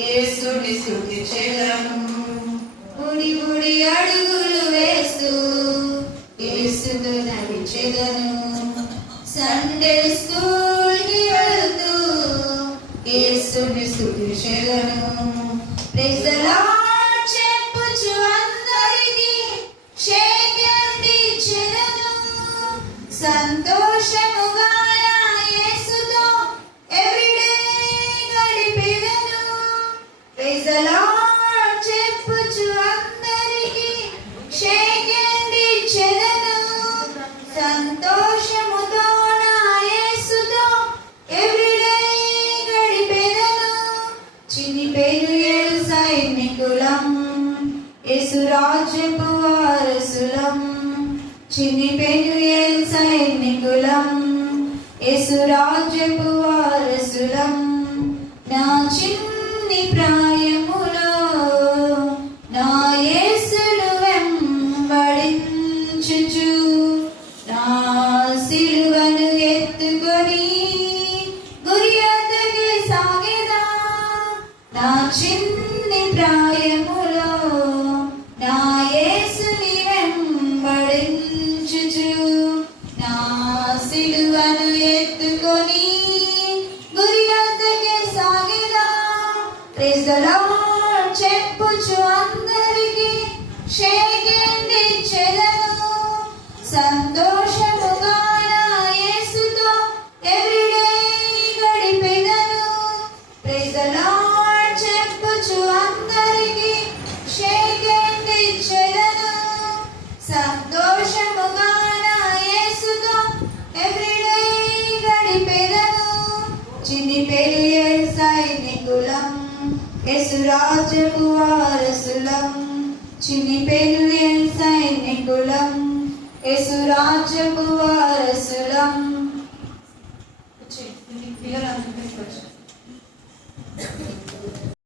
యేసుని స్తుతించెదము. బుడి బుడి అడుగులు వేస్తూ యేసుతో నడిచెదను. సండే స్కూల్ కి వెళ్తూ యేసుని స్తుతించెదను. ప్రైజ్ ది లార్డ్ చెప్పుచు అందరికీ షేక్ హ్యాండ్ ఇచ్చెదను. సంతోషముగా యేసుతో ఎవ్రీడే గడిపెదను. ప్రైజ్ ది లార్డ్ చెప్పుచు అందరికీ షేక్ హ్యాండ్ ఇచ్చెదను. సంతోషముతో యేసుతో ఎవ్రీడే గడిపెదను. చినిపెను ఏడు సైనికులం యేసు రాజ్యపు వారసులం. చినిపెను ఏడు సైనికులం యేసు రాజ్యపు వారసులం. నా చిన్ని ప్రాయములో నా యేసును వెంబడించుచు నా సిలువను ఎత్తుకొని గురియతకి సాగెదా. నా చిన్ని ప్రాయములో నా యేసుని వెంబడించుచు నా సిలువను ఎత్తుకొని గురియతకి సాగెదా. ప్రైజ్ ది లార్డ్ చెప్పుచు అందరికీ షేక్ హ్యాండ్ ఇచ్చెదను. సంతోషముగా యేసుతో ఎవ్రీడే గడిపెదను. ప్రైజ్ ది లార్డ్ చెప్పుచు అందరికీ షేక్ హ్యాండ్ ఇచ్చెదను. సంతోషముగా యేసుతో ఎవ్రీడే గడిపెదను. చినిపెను ఏడు సైనికులం యేసు రాజ్యపు వారసులం. చినిపెను ఏడు సైనికులం యేసు రాజ్యపు వారసులం.